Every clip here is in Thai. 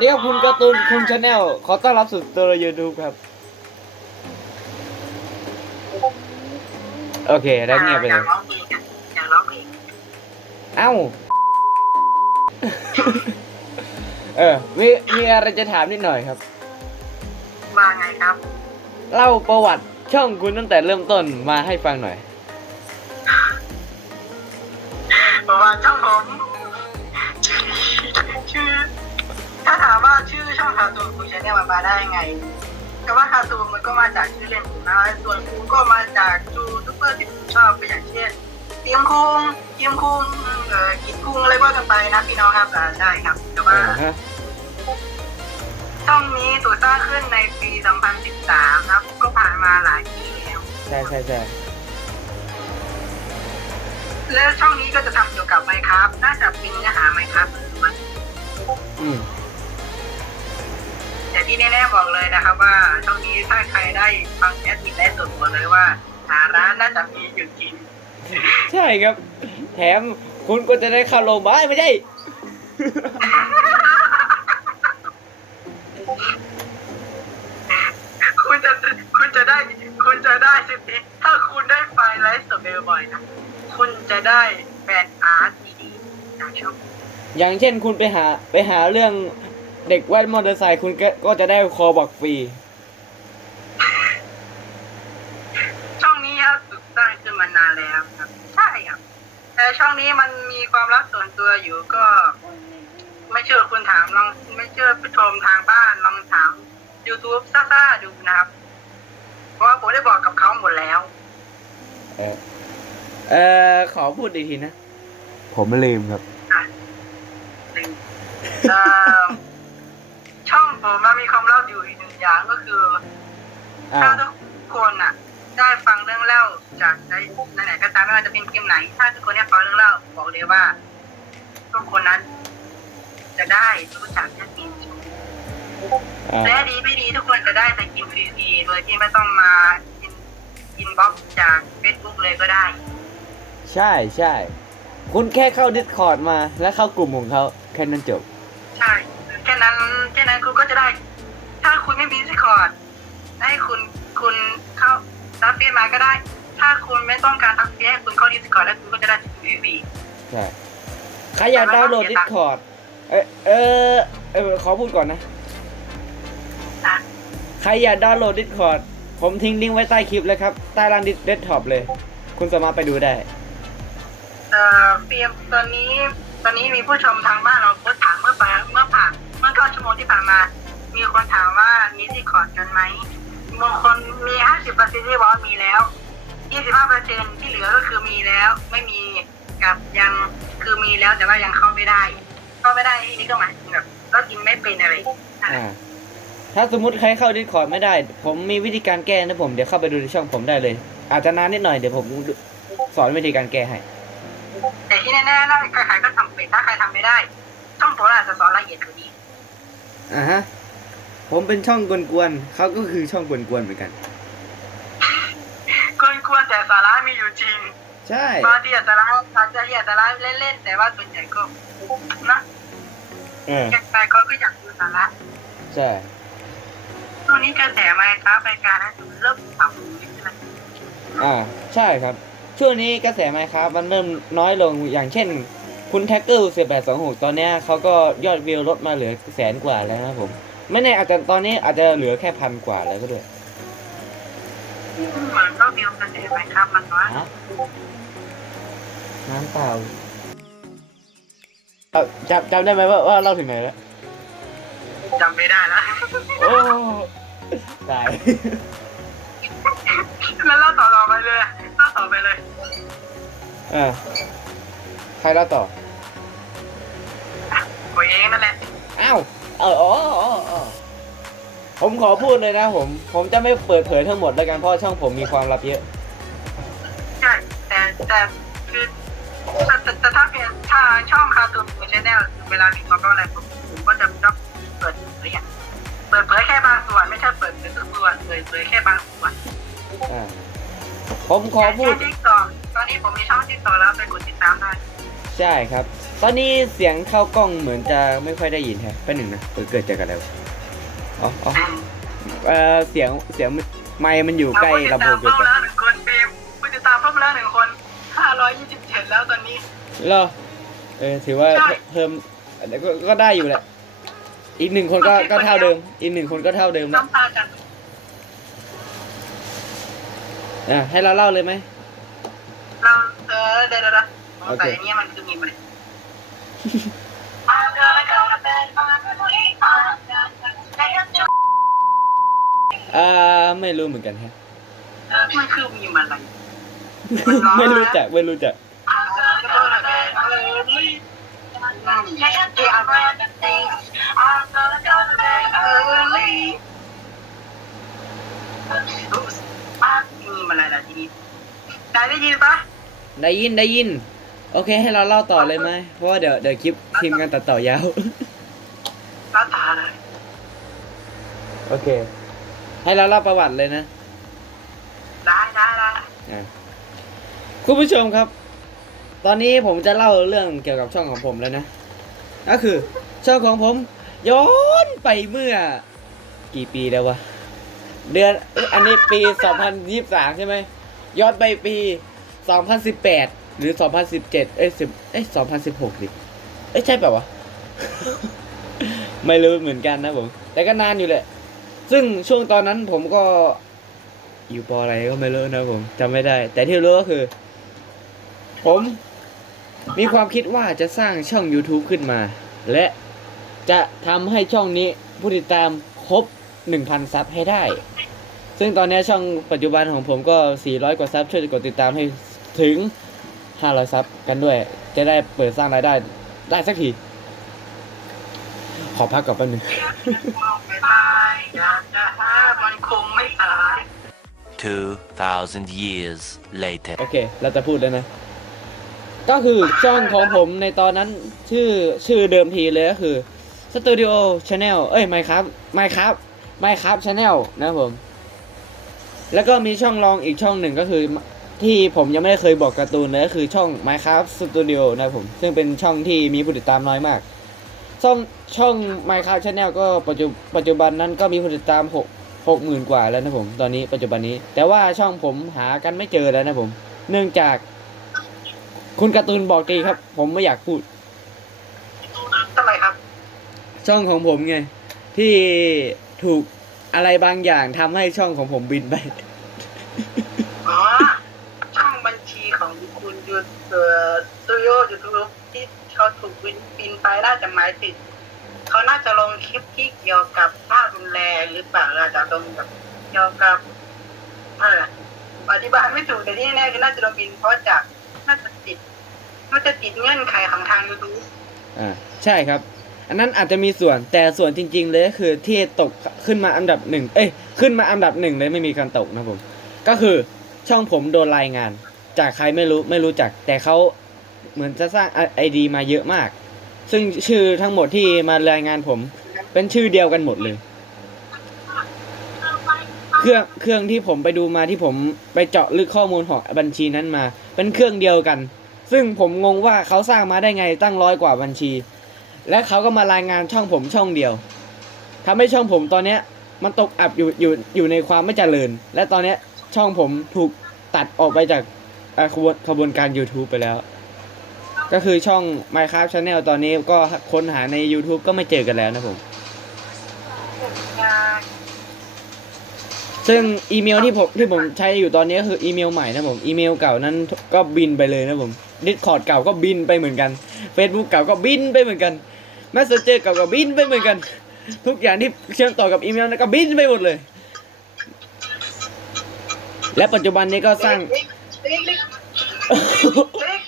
ดีครับคุณการ์ตูนคุณชาแนลขอต้อนรับสู่ตัวยูทูบครับ โอเค แล้วเงียบไปอเลยยากร้องเพลงอะอยากร้องเพลงเอ้า เออมีมีอะไรจะถามนิดหน่อยครับว่าไงครับ เล่าประวัติช่องคุณตั้งแต่เริ่มต้นมาให้ฟังหน่อยบอกว่าช่อง นคุณชาแนลมันมาได้ยังไงแต่ว่าคาตูนมันก็มาจากชื่อเล่นผมนะส่วนคูก็มาจากยูทูบเบอร์ที่ผมชอบไปอย่างเช่นเตียมคุงเตียมคุงเอ่อกิดคุงอะไรว่ากันไปนะพี่น้องครับอ่าใช่ครับแต่ว่าอ่าฮะช่องนี้ถูกสร้างขึ้นในปี 2013 ครับ ก็ผ่านมาหลายปีแล้ว ใช่ใช่ใช่และช่องนี้ก็จะทำเกี่ยวกับไมครับ น่าจะเป็นเนื้อหาไมครับล้วนอืมแต่ ที่แน่ๆบอกเลยนะครับว่าช่องนี้ถ้าใครได้ฟังแอดมินได้ส่วนตัวเลยว่า หาร้านน่าจะมีอยู่จริงใช่ครับ แถมคุณก็จะได้เข้าโรงพยาบาลไม่ใช่ คุณจะคุณจะได้ คุณจะได้สิทธิถ้าคุณได้ไฟล์ไลฟ์สดบ่อยๆนะคุณจะได้แบรนด์อาร์ตดีๆจากช่องอย่างเช่นคุณไปหาไปหาเรื่อง เด็กแว้นมอเตอร์ไซค์คุณก็ก็จะได้คอบอกฟรี ช่องนี้ครับถูกสร้างขึ้นมานานแล้วครับ ใช่ครับ แต่ช่องนี้มันมีความลับส่วนตัวอยู่ก็ ไม่เชื่อคุณถามลองไม่เชื่อผู้ชมทางบ้านลองถาม YouTube ซ่าๆดูนะครับ เพราะว่าผมได้บอกกับเขาหมดแล้ว เออเออขอพูดอีกทีนะ ผมลืมครับหนึ่งเอ่อ ช่องผมมันมีความลับอยู่อีกหนึ่งอย่างก็คืออ่าถ้าทุกคนอะ ได้ฟังเรื่องเล่าจากในไหนๆก็ตามไม่ว่าจะเป็นเกมไหน ถ้าทุกคนได้ฟังเรื่องเล่าบอกเลยว่าทุกคนนั้น จะได้รู้จักแค่กินอ่าและดีไม่ดีทุกคนจะได้แต่กินฟรีๆโดยที่ไม่ต้องมาอินอินบ็อกซ์จากเฟซบุ๊กเลยก็ได้ ใช่ใช่คุณแค่เข้า Discord มาแล้วเข้ากลุ่มของเขาแค่นั้นจบ ได้ ถ้าคุณไม่มีสคอร์ดให้คุณคุณเข้าทักเฟซมาก็ได้ ถ้าคุณไม่ต้องการทักเฟซคุณเข้าดิสคอร์ดแล้วคุณก็จะได้ฟรีใช่ใครอยากดาวน์โหลด Discord เออเออเออขอพูดก่อนนะๆนะใครอยากดาวน์โหลด Discord ผมทิ้งลิงก์ไว้ใต้คลิปเลยครับ ใต้ล่างดิสเดสท็อปเลย คุณสามารถไปดูได้ เอ่อเฟียมตอนนี้ตอนนี้มีผู้ชมทางบ้านเราโพสต์ถามเมื่อไปเมื่อผ่านเมื่อเก้าชั่วโมงที่ผ่านมา มีคนถามว่ามีดิสคอร์ดกันไหมบางคนมีห้าสิบเปอร์เซ็นที่บอกว่ามีแล้วยี่สิบห้าเปอร์เซ็นที่เหลือก็คือมีแล้ว ไม่มีกับยังคือมีแล้วแต่ว่ายังเข้าไม่ได้ เข้าไม่ได้ที่นี่ก็หมายถึงแบบเรากินไม่เป็นอะไรอ่าถ้าสมมติใครเข้า Discord ไม่ได้ ผมมีวิธีการแก้นะผม เดี๋ยวเข้าไปดูในช่องผมได้เลย อาจจะนานนิดหน่อยเดี๋ยวผมสอนวิธีการแก้ให้ แต่ที่แน่ๆนะใครๆก็ทำเป็นถ้าใครทำไม่ได้ช่องผมอาจจะสอนละเอียดกว่านี้อ่าฮะ ผมเป็นช่องกวนๆเขาก็คือช่องกวนๆเหมือนกันควรๆแต่สาระมีอยู่จริงใช่บางทีอาจจะละอาจจะอาจจะละเล่นๆแต่ว่าส่วนใหญ่ก็นะเออใครๆก็ก็อยากดูสาระใช่ช่วงนี้กระแสไมครับรายการนั้นเริ่มปรับปรุงใช่ไหมอ่าใช่ครับ ช่วงนี้กระแสไมครับมันเริ่มน้อยลงอย่างเช่น คุณแท็กเกิลเสียแปดสองหกตอนเนี้ยเขาก็ยอดวิวลดมาเหลือแสนกว่าแล้วนะครับผม ไม่แน่อาจจะตอนนี้อาจจะเหลือแค่พันกว่าแล้วก็ด้วยเหมือนก็มีกระแสไมครับมันน้อยฮะน้ำเปล่าเอาจำจำได้ไหมว่าว่าเล่าถึงไหนแล้วจำไม่ได้แล้วโอ้ตาย แล้วเล่าต่อต่อไปเลยเล่าต่อไปเลยอ่าใครเล่าต่อ ตัวเองนั่นแหละ อ้าว เอออ๋ออ๋ออ๋อผมขอพูดเลยนะผม ผมจะไม่เปิดเผยทั้งหมดแล้วกันเพราะช่องผมมีความลับเยอะ ใช่แต่แต่คือแต่แต่แต่ถ้าเป็นถ้าช่องคาตูนชแนลเวลามีความก็อะไรผมผมก็จะชอบเปิดเผยอะเปิดเผยแค่บางส่วนไม่ใช่เปิดเผยทุกส่วนเปิดเผยแค่บางส่วนอ่า ผมขอพูดทิกตอกตอนนี้ผมมีช่องทิกตอกแล้วไปกดติดตามได้ ใช่ครับ ตอนนี้เสียงเข้ากล้องเหมือนจะไม่ค่อยได้ยินแฮะแป๊บหนึ่งนะเออเกิดจากอะไรวะอ๋ออ๋อเออเสียงเสียงไมค์มันอยู่ใกล้ลำโพงเกินเพิ่มไปแล้วหนึ่งคนเฟรมผู้ติดตามเพิ่มแล้วหนึ่งคนห้าร้อยยี่สิบเจ็ดแล้วตอนนี้เหรอเออถือว่าใช่เพิ่มก็ก็ได้อยู่แหละ อีกหนึ่งคนก็โอเคก็เท่าเดิม อีกหนึ่งคนก็เท่าเดิมแล้วน้ำตาจันอะให้เราเล่าเลยไหมเราเออเดี๋ยวเดี๋ยวเดี๋ยวสงโอสัเคยอันนี้มันคือมีประเด็น อ่าไม่รู้เหมือนกันฮะมันคือมีมันอะไรไม่รู้จักไม่รู้จักมีมันอะไรล่ะทีนี้นายได้ยินปะได้ยินได้ยิน โอเค ให้เราเล่าต่อเลยไหมเพราะว่าเดี๋ยวเดี๋ยวคลิปทีมงานตัดต่อยาว หน้าตาเลยโอเค ให้เราเล่าประวัติเลยนะ ได้ได้ได้อะคุณผู้ชมครับ ตอนนี้ผมจะเล่าเรื่องเกี่ยวกับช่องของผมแล้วนะ ก็คือ ช่องของผม ย้อนไปเมื่อ กี่ปีแล้ววะ เดือนเอ้ยอันนี้ปี 2023 ใช่ไหมย้อนไปปี 2018 หรือ 2017 เอ้ย10เอ้ย2016ดิเอ้ยใช่เปล่าวะ ไม่รู้เหมือนกันนะผม แต่ก็นานอยู่แหละ ซึ่งช่วงตอนนั้นผมก็ อยู่ปออะไรก็ไม่รู้นะผมจำไม่ได้ แต่ที่รู้ก็คือ ผม มีความคิดว่าจะสร้างช่อง YouTube ขึ้นมา และจะทำให้ช่องนี้ผู้ติดตามครบ 1,000 ซับให้ได้ ซึ่งตอนนี้ช่องปัจจุบันของผมก็ 400 กว่าซับช่วยกดติดตามให้ถึง 500 ซับกันด้วย จะได้เปิดสร้างรายได้ ได้สักที ขอพักก่อนแป๊บนึงไม่ตายอยากจะหามันคงไม่ตาย2,000 years later. โอเค เราจะพูดแล้วนะ ก็คือช่องของผมในตอนนั้นชื่อชื่อเดิมทีเลยก็คือ Studio Channel เอ้ย Minecraft Minecraft Minecraft Channel นะครับผม แล้วก็มีช่องรองอีกช่องหนึ่งก็คือ ที่ผมยังไม่ได้เคยบอกการ์ตูนเลยก็คือช่อง Minecraft Studio นะครับผม ซึ่งเป็นช่องที่มีผู้ติดตามน้อยมาก ช่องช่อง Minecraft Channel ก็ปัจจุปัจจุบันนั้นก็มีผู้ติดตามหกหกหมื่นกว่าแล้วนะผมตอนนี้ปัจจุบันนี้ แต่ว่าช่องผมหากันไม่เจอแล้วนะผม เนื่องจาก คุณการ์ตูนบอกดีครับ ผมไม่อยากพูดทำไมครับ ช่องของผมไง ที่ถูกอะไรบางอย่างทำให้ช่องของผมบินไป อ๋อ ช่องบัญชีของ คุณยูเอ่อสตูดิโอยูทูบที่เขาถูกบินบินไปน่าจะหมายถึงเขาน่าจะลงคลิปที่เกี่ยวกับภาพรุนแรงหรือเปล่าอาจจะลงแบบเกี่ยวกับเอออธิบายไม่ถูกแต่ที่แน่ๆคือน่าจะโดนบินเพราะจากน่าจะติดน่าจะติดเงื่อนไขของทางยูทูบอ่าใช่ครับ อันนั้นอาจจะมีส่วนแต่ส่วนจริง ๆ เลยก็คือที่ตกขึ้นมาอันดับหนึ่งเอ้ยขึ้นมาอันดับหนึ่งเลยไม่มีการตกนะผม ก็คือช่องผมโดนรายงาน จากใครไม่รู้ไม่รู้จัก แต่เขาเหมือนจะสร้างไอดีมาเยอะมาก ซึ่งชื่อทั้งหมดที่มารายงานผม เป็นชื่อเดียวกันหมดเลย เครื่องเครื่องที่ผมไปดูมาที่ผมไปเจาะลึกข้อมูลของบัญชีนั้นมา เป็นเครื่องเดียวกัน ซึ่งผมงงว่าเขาสร้างมาได้ไงตั้งร้อยกว่าบัญชี และเขาก็มารายงานช่องผมช่องเดียวทำให้ช่องผมตอนเนี้ยมันตกอับอยู่อยู่อยู่ในความไม่เจริญ และตอนเนี้ยช่องผมถูกตัดออกไปจาก ขบวนขบวนการ YouTube ไปแล้ว ก็คือช่อง Minecraft Channel ตอนนี้ก็ค้นหาใน YouTube ก็ไม่เจอกันแล้วนะผม ซึ่งอีเมลที่ผมที่ผมใช้อยู่ตอนนี้ก็คืออีเมลใหม่นะผม อีเมลเก่านั้นก็บินไปเลยนะผม Discord เก่าก็บินไปเหมือนกัน Facebook เก่าก็บินไปเหมือนกัน Messenger เก่าก็บินไปเหมือนกัน ทุกอย่างที่เชื่อมต่อกับอีเมลนั้นก็บินไปหมดเลย และปัจจุบันนี้ก็สร้าง เล็ก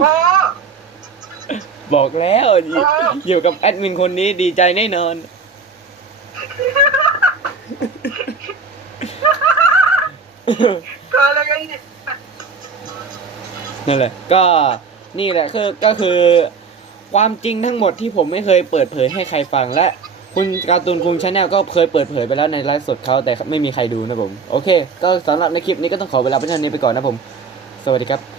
โอ้บอกแล้วอยู่อยู่กับแอดมินคนนี้ดีใจแน่นอนเกิดอะไรกันเนี่ยนั่นแหละ ก็นี่แหละคือก็คือ ความจริงทั้งหมดที่ผมไม่เคยเปิดเผยให้ใครฟังและ คุณการ์ตูนคุงชาแนลก็เคยเปิดเผยไปแล้วในไลฟ์สดเขาแต่ไม่มีใครดูนะผม โอเค ก็สำหรับในคลิปนี้ก็ต้องขอเวลาไปเท่านี้ไปก่อนนะผม สวัสดีครับ